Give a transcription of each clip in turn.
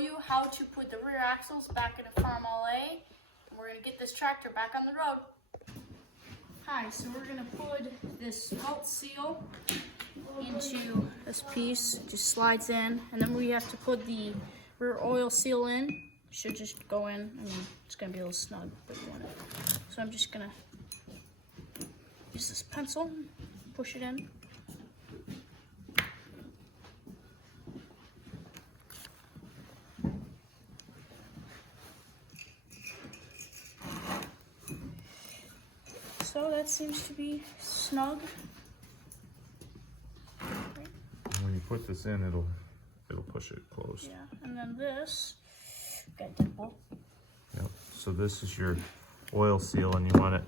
you how to put the rear axles back in a Farmall A, and we're gonna get this tractor back on the road. Hi, so we're gonna put this felt seal into this piece, it just slides in, and then we have to put the rear oil seal in. Should just go in. I mean, it's gonna be a little snug, but you want it. So I'm just gonna use this pencil, push it in. So that seems to be snug. When you put this in, it'll push it closed. Yeah, and then this got a dimple. Yep. So this is your oil seal, and you want it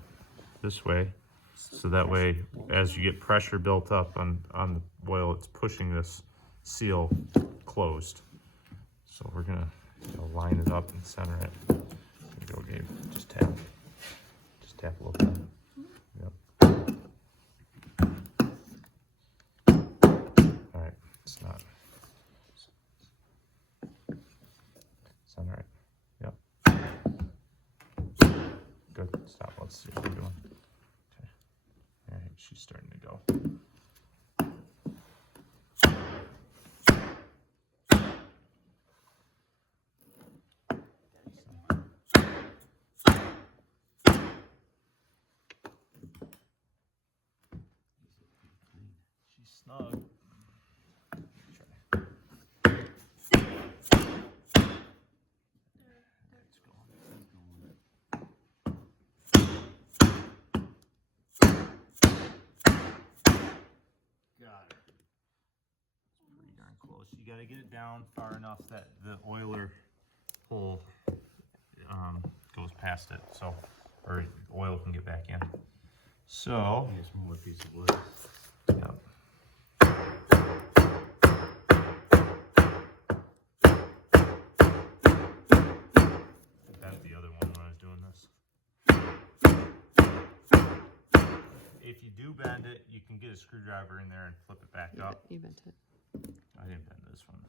this way, so that way, as you get pressure built up on the oil, it's pushing this seal closed. So we're gonna line it up and center it. There you go, Gabe. Just tap a little bit. Center it. Yep. Good. Stop. Let's see what we're doing. Okay. All right. She's starting to go. She's snug. Got it. It's pretty darn close. You got to get it down far enough that the oiler hole goes past it, so or oil can get back in. So it's more piece of wood. Yep. I bent the other one when I was doing this. If you do bend it, you can get a screwdriver in there and flip it back up. You bent it. I didn't bend this one.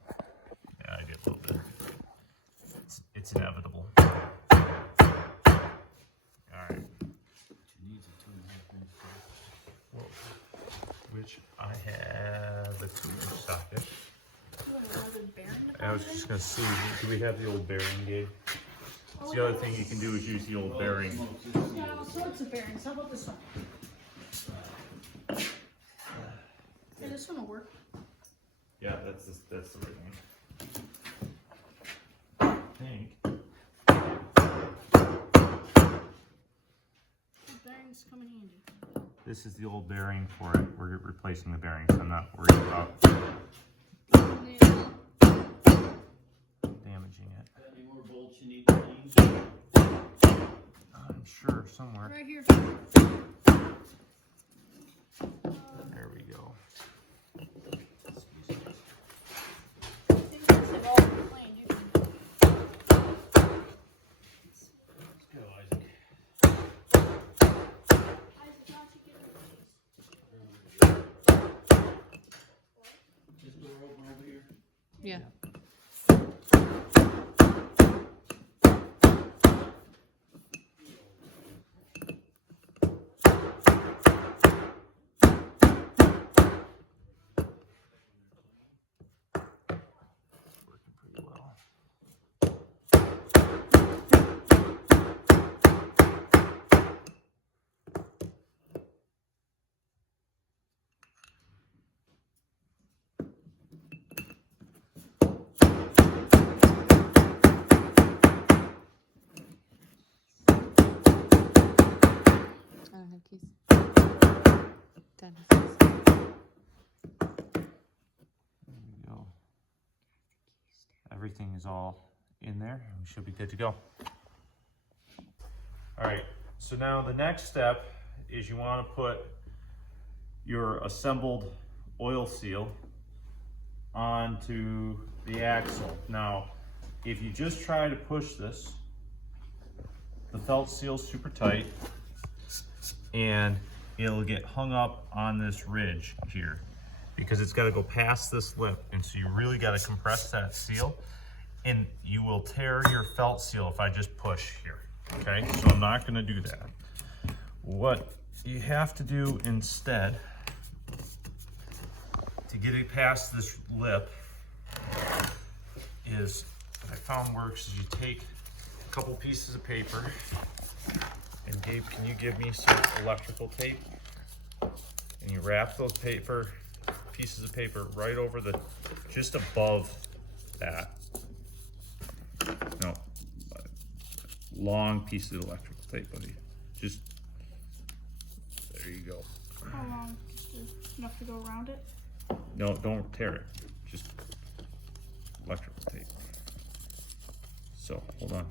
Yeah, I did a little bit. It's inevitable. Alright. Which I have a 2-inch socket. I was just going to see, do we have the old bearing, Gabe? That's the other thing you can do is use the old bearing. Yeah, all sorts of bearings. How about this one? Yeah, this one will work. Yeah, that's the right one. I think. The bearings come in handy. This is the old bearing for it. We're replacing the bearings. I'm not worried about damaging it. Any more bolts you need to change? I'm sure somewhere. Right here. There we go. I think this is all clean. You can... Let's go, Isaac. Just door open over here. Yeah. Working pretty well. I don't have keys. Dad has keys. There we go. Everything is all in there. We should be good to go. All right, so now the next step is you want to put your assembled oil seal onto the axle. Now, if you just try to push this, the felt seal's super tight and it'll get hung up on this ridge here because it's got to go past this lip, and so you really got to compress that seal. and you will tear your felt seal if I just push here, okay? So I'm not gonna do that. What you have to do instead, to get it past this lip, is what I found works is you take a couple pieces of paper, and Gabe, can you give me some electrical tape? And you wrap those pieces of paper right over just above that. No, long piece of electrical tape, buddy. Just, there you go. How long? Just enough to go around it? No, don't tear it. Just electrical tape. So, hold on.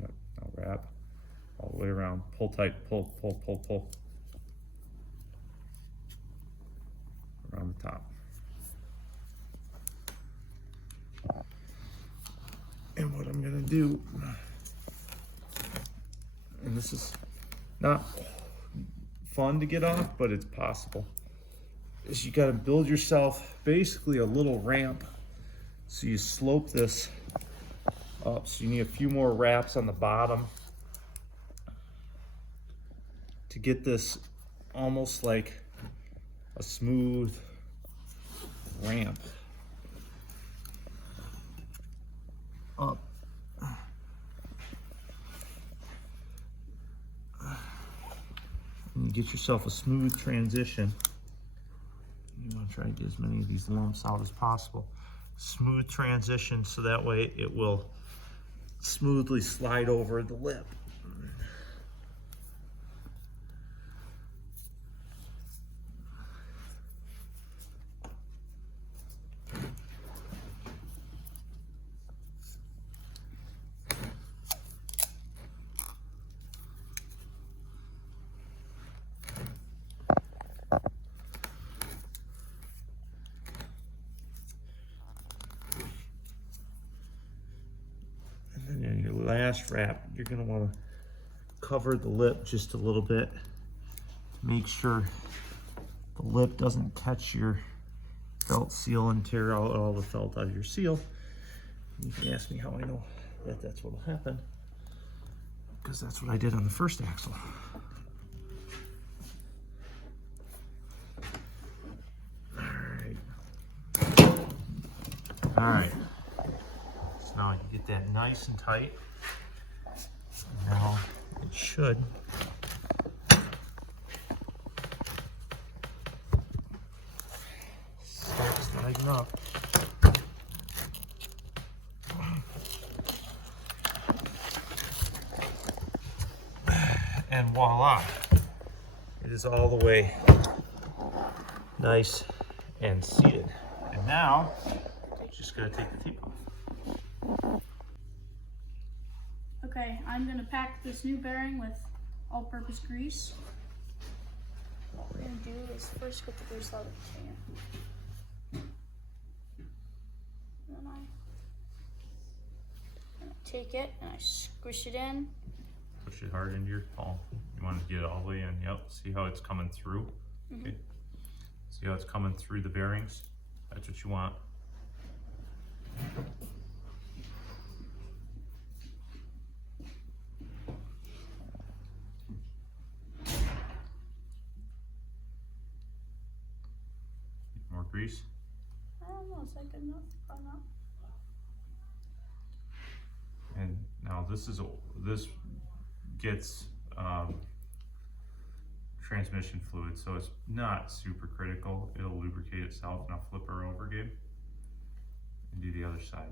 Yep, now wrap all the way around. Pull tight, pull. Around the top. And what I'm gonna do, and this is not fun to get off, but it's possible, is you gotta build yourself basically a little ramp. So you slope this up. So you need a few more wraps on the bottom to get this almost like a smooth ramp up. And you get yourself a smooth transition. You want to try to get as many of these lumps out as possible. Smooth transition, so that way it will smoothly slide over the lip. And then in your last wrap, you're going to want to cover the lip just a little bit to make sure the lip doesn't catch your felt seal and tear out all the felt out of your seal. You can ask me how I know that that's what will happen, because that's what I did on the first axle. All right. So now you get that nice and tight. Now it should start sliding up. And voila, it is all the way nice and seated. And now, just gonna take the tape off. Okay, I'm gonna pack this new bearing with all-purpose grease. What we're gonna do is first get the grease out of the can. And then I take it and I squish it in. Push it hard into your palm. You want to get it all the way in. Yep. See how it's coming through? Mm-hmm. Okay. See how it's coming through the bearings? That's what you want. More grease. I don't know, is that good enough? Probably not. And now this gets transmission fluid, so it's not super critical. It'll lubricate itself. Now flip her over, Gabe, and do the other side.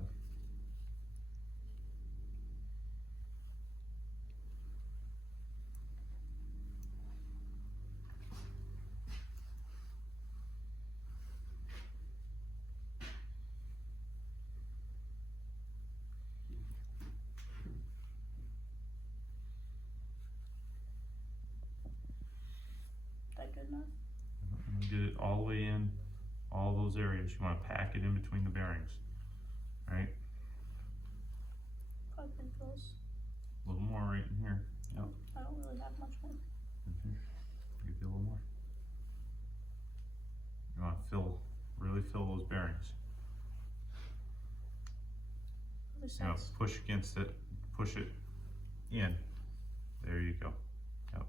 Good enough? And get it all the way in all those areas. You want to pack it in between the bearings, right? Probably pretty close. A little more right in here. Yep. I don't really have much more. In here. Give you a little more. You want to really fill those bearings. You know, push against it, push it in. There you go. Yep.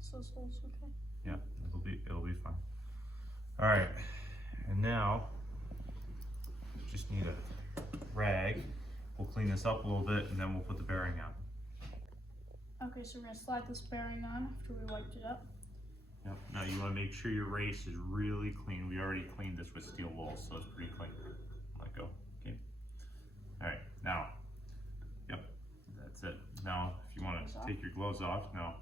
So it's okay. Yeah, it'll be fine. All right, and now just need a rag. We'll clean this up a little bit, and then we'll put the bearing on. Okay, so we're gonna slide this bearing on after we wiped it up. Yep. Now you want to make sure your race is really clean. We already cleaned this with steel wool, so it's pretty clean. Let go. Okay. All right. Now. Yep. That's it. Now, if you want to take your gloves off, now.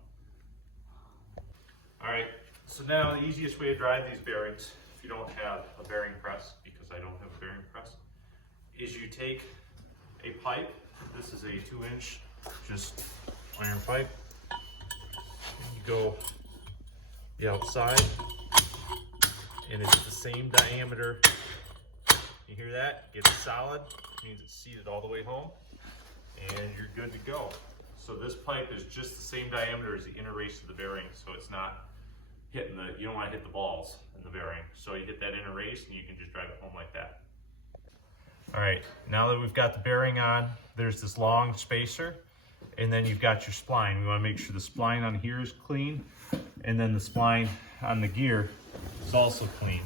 All right. So now the easiest way to drive these bearings, if you don't have a bearing press, because I don't have a bearing press, is you take a pipe. This is a 2-inch, just iron pipe. And you go the outside, and it's the same diameter. You hear that? Get it solid, means it's seated all the way home, and you're good to go. So this pipe is just the same diameter as the inner race of the bearing, so it's not hitting the, you don't want to hit the balls in the bearing. So you hit that inner race and you can just drive it home like that. All right, now that we've got the bearing on, there's this long spacer, and then you've got your spline. We want to make sure the spline on here is clean, and then the spline on the gear is also clean.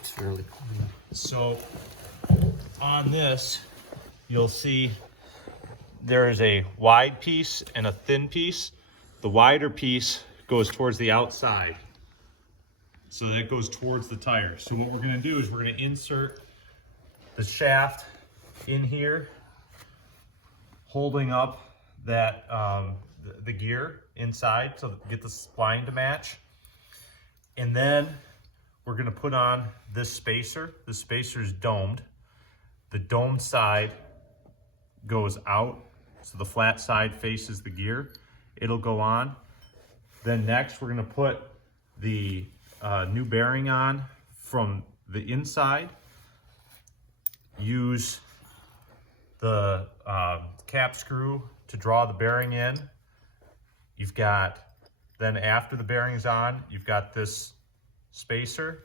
It's fairly clean. So on this, you'll see there is a wide piece and a thin piece. The wider piece goes towards the outside. So that goes towards the tire. So what we're gonna do is we're gonna insert the shaft in here, holding up that the gear inside to get the spline to match. And then we're gonna put on this spacer. The spacer is domed. The domed side goes out, so the flat side faces the gear. It'll go on. Then next we're gonna put the new bearing on from the inside. Use the cap screw to draw the bearing in. You've got, then after the bearing's on, you've got this spacer.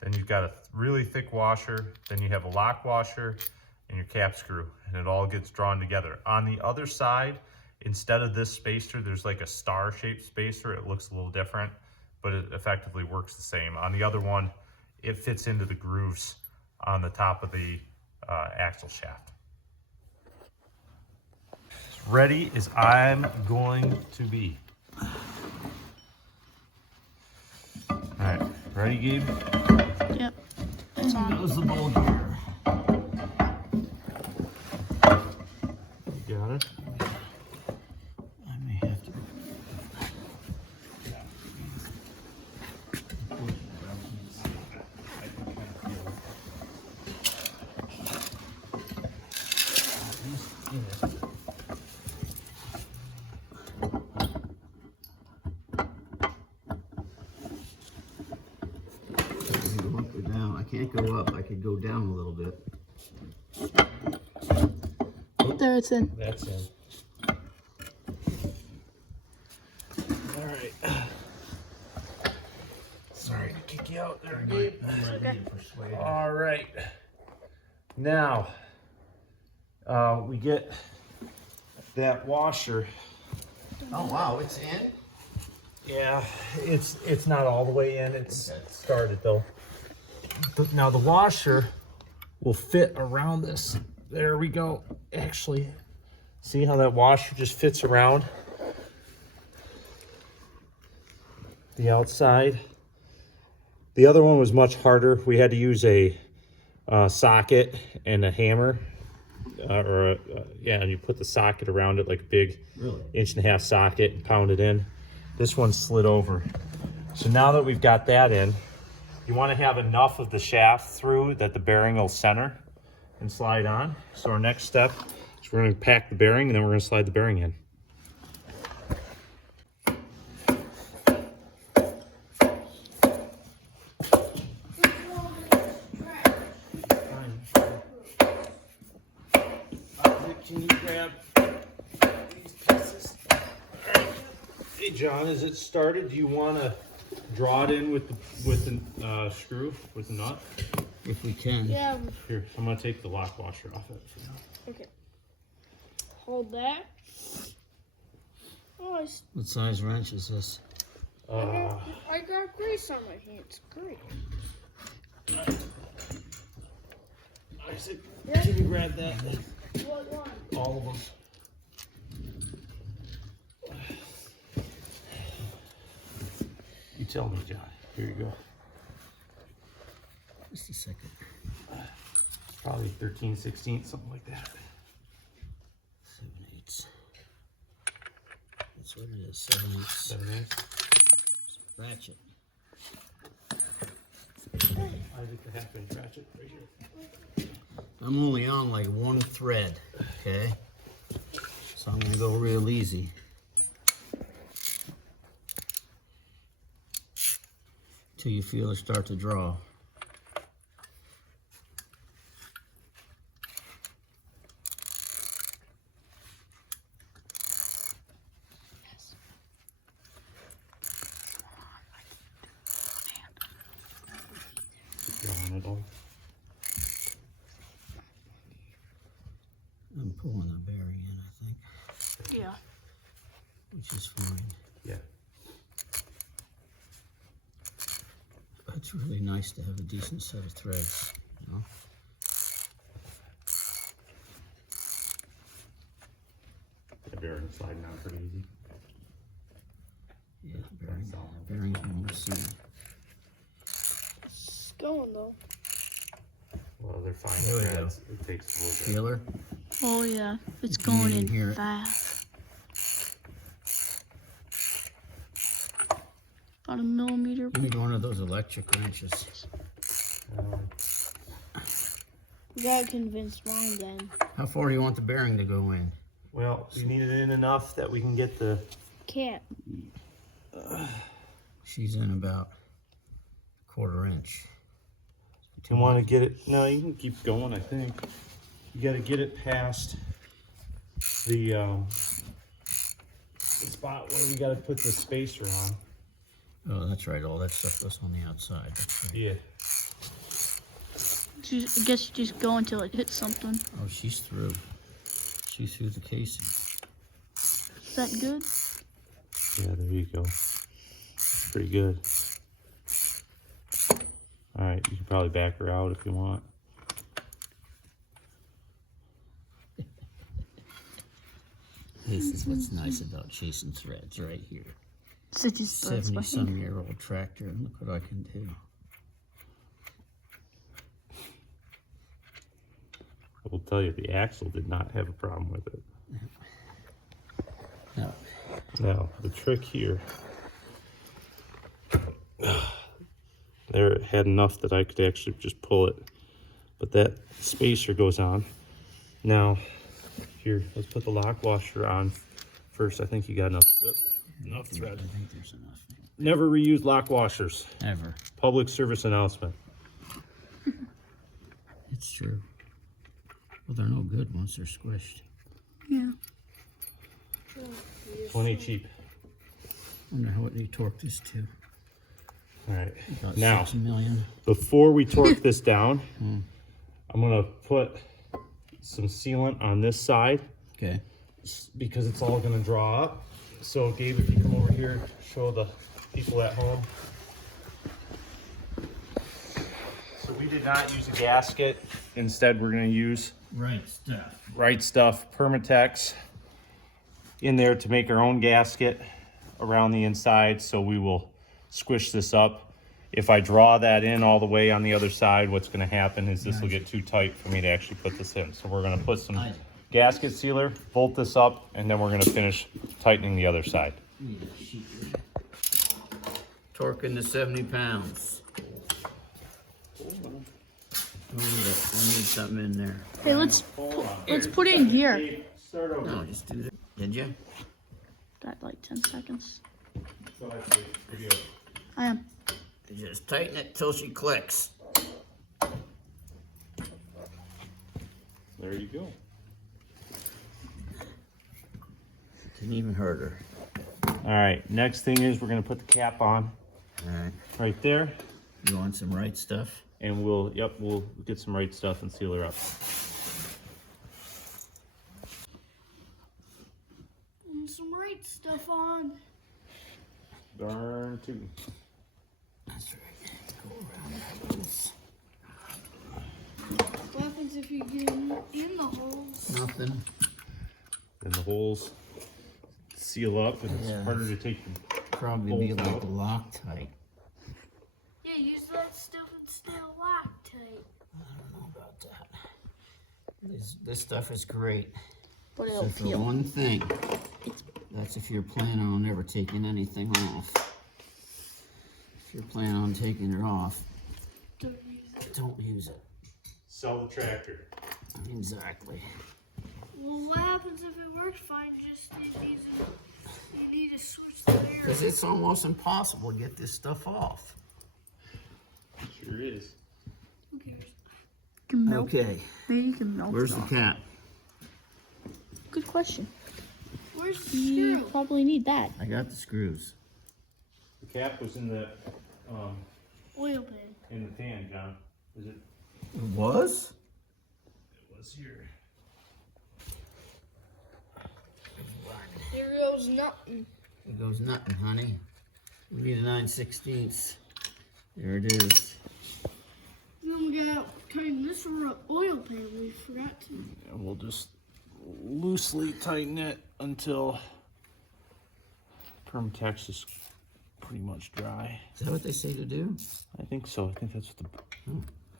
Then you've got a really thick washer. Then you have a lock washer and your cap screw, and it all gets drawn together. On the other side, instead of this spacer, there's like a star-shaped spacer. It looks a little different, but it effectively works the same. On the other one, it fits into the grooves on the top of the axle shaft. As ready as I'm going to be. All right, ready, Gabe? Yep. It's on. Goes the bowl gear. You got it? I may have to. Go up or down. I can't go up. I could go down a little bit. There it's in. That's in. All right. Sorry to kick you out there, Gabe. Okay. All right. Now, we get that washer. Oh wow, it's in? Yeah, it's not all the way in. It's started though. Now the washer will fit around this. There we go. Actually, see how that washer just fits around the outside? The other one was much harder. We had to use a socket and a hammer, and you put the socket around it like a big 1.5-inch socket and pound it in. This one slid over. So now that we've got that in, you want to have enough of the shaft through that the bearing will center and slide on. So our next step is we're going to pack the bearing, and then we're going to slide the bearing in. Can you grab these pieces? Hey John, is it started? Do you want to draw it in with the screw, with the nut? If we can. Yeah. Here, I'm gonna take the lock washer off it for now. Okay. Hold that. Oh, What size wrench is this? I got grease on my hands. Great. Isaac, Yeah. can you grab that? What one? All of them. You tell me, John. Here you go. Just a second. Probably 13, 16, something like that. 7/8. That's what it is. 7/8. 7/8. Ratchet. Isaac, the half-inch ratchet right here. I'm only on like one thread, okay? So I'm gonna go real easy. Till you feel it start to draw. Drawing it all. I'm pulling the bearing in, I think, Yeah. which is fine. Yeah. But it's really nice to have a decent set of threads, you know? The bearing's sliding out pretty easy. Yeah, bearings on the seam. It's going though. Well, they're fine. There we threads. It takes a little bit. Feeler? Oh yeah, it's You going didn't hear in it. fast. About a millimeter. You need one of those electric wrenches. We gotta convince Mom then. How far do you want the bearing to go in? Well, we need it in enough that we can get the. Can't. She's in about a 1/4 inch. You want to get it? No, you can keep going. I think you got to get it past the spot where we got to put the spacer on. Oh, that's right. All that stuff goes on the outside. That's right. Yeah. I guess you just go until it hits something. Oh, she's through. She's through the casing. Is that good? Yeah, there you go. That's pretty good. All right, you can probably back her out if you want. This is what's nice about chasing threads right here. So just birds behind. 70-some-year-old tractor, and look what I can do. I will tell you, the axle did not have a problem with it. No. Now, the trick here, there it had enough that I could actually just pull it, but that spacer goes on. Now, here, let's put the lock washer on first. I think you got enough thread. I think there's enough. Never reuse lock washers. Ever. Public service announcement. It's true. Well, they're no good once they're squished. Yeah. Plenty cheap. Wonder what they torque this to. All right. About Now, 6 million. before we torque this down, I'm gonna put some sealant on this side Okay. because it's all gonna draw up. So Gabe, if you come over here, show the people at home. So we did not use a gasket. Instead, we're gonna use Right stuff. Right Stuff Permatex in there to make our own gasket around the inside. So we will squish this up. If I draw that in all the way on the other side, what's going to happen is this will get too tight for me to actually put this in. So we're going to put some gasket sealer, bolt this up, and then we're going to finish tightening the other side. Torquing to 70 pounds. We need something in there. Hey, let's put it in gear. Start over. No, just do that. Did you? That like 10 seconds. So actually, video. I am. Just tighten it till she clicks. There you go. Didn't even hurt her. All right, next thing is we're going to put the cap on. All right. right there. You want some right stuff? And we'll get some right stuff and seal her up. Some right stuff on. Darn tootin'. That's right. Go around those. What happens if you get in the holes? Nothing. And the holes seal up, and it's Yeah. harder to take them. Probably be Bolt like out. Loctite. Yeah, use that stuff instead of lactate. I don't know about that. This stuff is great. But So for one thing, that's if you're planning on never taking anything off. If you're planning on taking it off, don't use it. Sell the tractor. Exactly. Well, what happens if it works fine? Just you need to switch the bearings. Because it's almost impossible to get this stuff off. Sure is. Who cares? Okay, Maybe you can melt where's the cap? Good question. Where's the You screw? probably need that. I got the screws. The cap was in the Oil pan. in the pan, John. Is it? It was? It was here. Here goes nothing. It goes nothing, honey. We need a 9/16. There it is. Then we gotta tighten this oil pan. We forgot to. And we'll just loosely tighten it until Permatex is pretty much dry. Is that what they say to do? I think so. I think that's what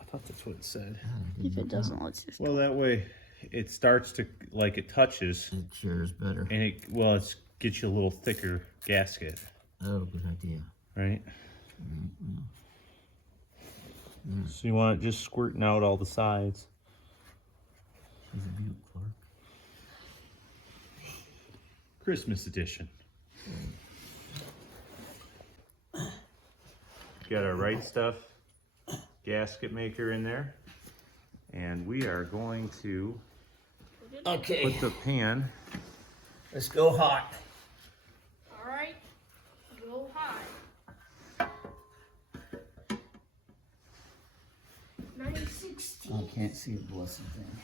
I thought that's what it said. If it doesn't, let's just. Well, that way it starts to, like, it touches, It sure is better. and it gets you a little thicker gasket, Oh, good idea. right? So you want it just squirting out all the sides. He's a Butte Clark. Christmas edition. Got our right stuff gasket maker in there, and we are going to Okay, put the pan. let's go hot. All right. Go high. 9/16. I can't see a blessed thing.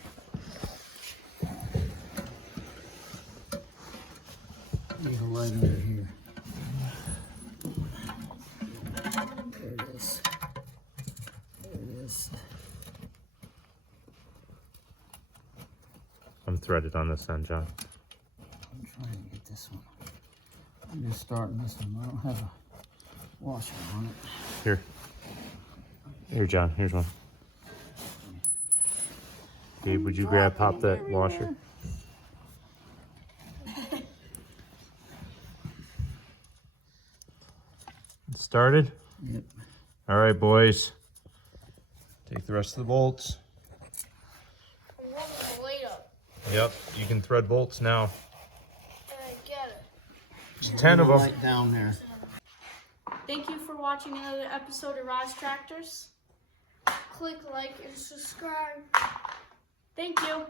Need a light under here. There it is. There it is. I'm threaded on this end, John. I'm trying to get this one. I'm just starting this one. I don't have a washer on it. Here, John. Here's one. Gabe, would you pop that washer? Started? Yep. All right, boys. Take the rest of the bolts. I'm rolling the weight up. Yep, you can thread bolts now. And I get it. There's 10 of them. Light down there. Thank you for watching another episode of Roz Tractors. Click like and subscribe. Thank you.